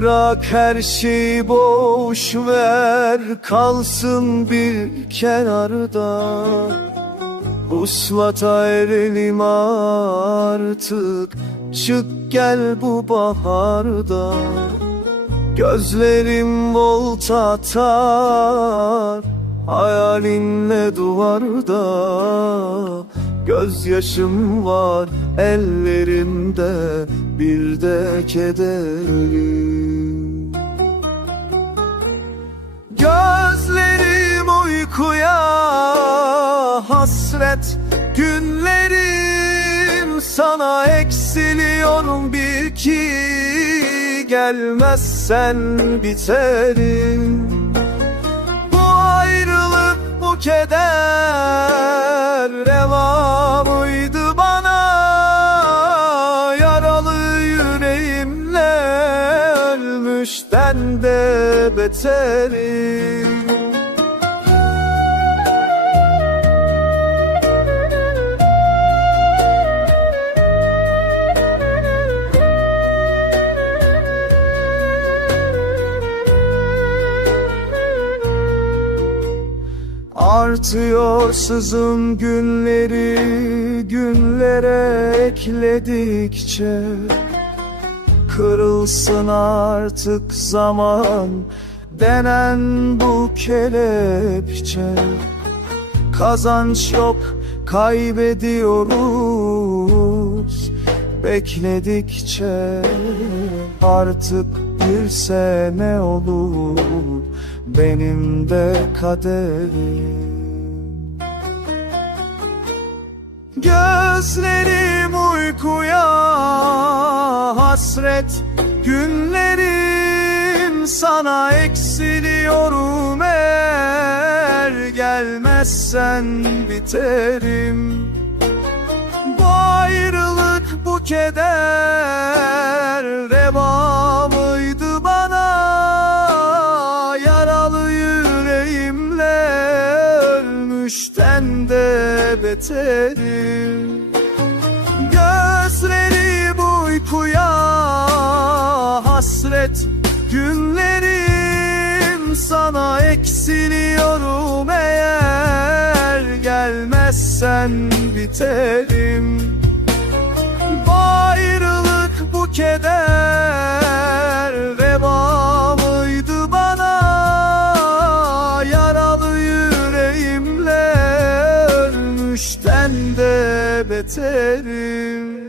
Bırak her şeyi boş ver kalsın bir kenarda. Uslata erelim artık çık gel bu baharda. Gözlerim volta atar Hayalinle duvarda Gözyaşım var ellerimde Bir de kederim Gözlerim uykuya hasret Günlerim sana eksiliyorum. Bir ki Gelmezsen biterim. Bu ayrılık bu keder ölmüşten de beterim Artıyor sızım günleri günlere ekledikçe Kırılsın artık zaman denen bu kelepçe. Kazanç yok kaybediyoruz. Bekledikçe artık bir sene olur Benim de kaderim. Gözlerim uykuya hasret. Günlerim sana eksiliyorum eğer Gelmezsen biterim. Bu ayrılık bu keder Reva mıydı bana? Yaralı yüreğimle ölmüşten de beterim Günlerim sana eksiliyorum eğer Gelmezsen biterim. Bu ayrılık bu keder Reva mıydı bana? Yaralı yüreğimle ölmüşten de beterim